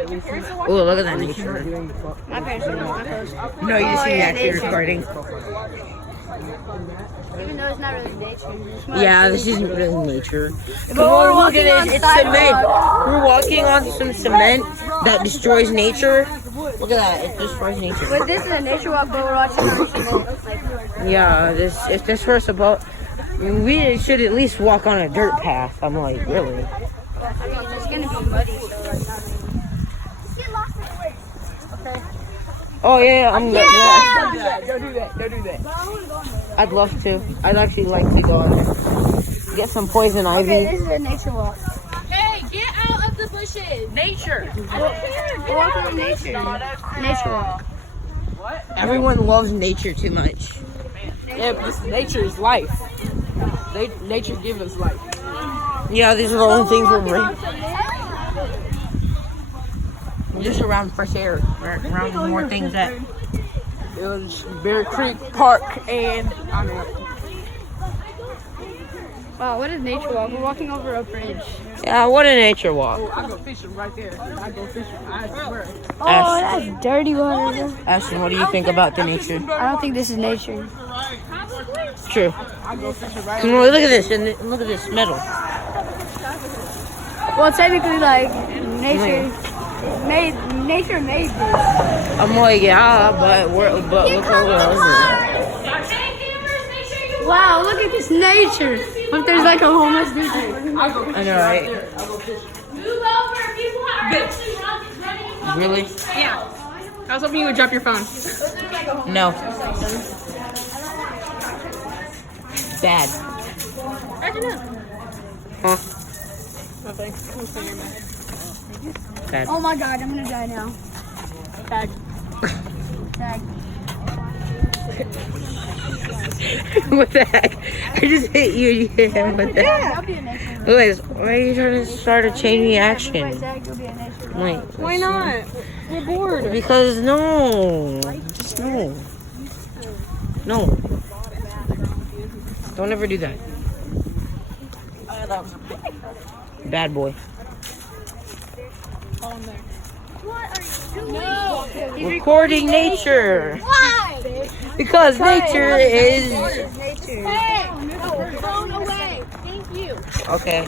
Oh, look at that nature. My parents are my clothes. No, you just see me actually recording. Even though it's not really nature. Yeah, this isn't really nature. But we're walking on It's cement. sidewalk. We're walking on some cement that destroys nature. Look at that. It destroys nature. But this is a nature walk, but we're watching on cement. Yeah, if this were about, we should at least walk on a dirt path. I'm like, really? I mean, it's gonna be muddy, so like not. Oh yeah, I'm good. Yeah! Don't do that. I'd love to. I'd actually like to go on there. Get some poison Okay, ivy. this is a nature walk. Hey, get out of the bushes. Nature. We're walking on nature. Nature walk. Everyone loves nature too much. Yeah, but this nature is life. Nature gives us life. Yeah, these are the only things we're just around fresh air, around more things that. It was Bear Creek Park and Wow, what is nature walk? We're walking over a bridge. Yeah, what a nature walk. I go fishing right there. I go fishing. I swear. Oh, that's dirty water. Ashton, what do you think about the nature? I don't think this is nature. It's true. I go fishing right Come on, look at this, and look at this metal. Well, technically, like nature made this. I'm like, yeah, but look where we're. Wow, look at this nature. What if there's like a homeless dude here? I know, right? Move over. People are actually running. Really? Yeah. I was hoping you would drop your phone. No. Bad. How'd you know? Huh? Bad. Oh my god, I'm gonna die now. Tag. Tag. What the heck? I just hit you. You hit him. What the heck? That'll be a nature. Look at this. Why are you trying to start a chain reaction? Tag will be a nature. Like, Why not? We're bored. because no. Just no. No. Don't ever do that. Bad boy. Recording nature. Why? Because nature is. Nature. Hey, phone away. Thank you. Okay.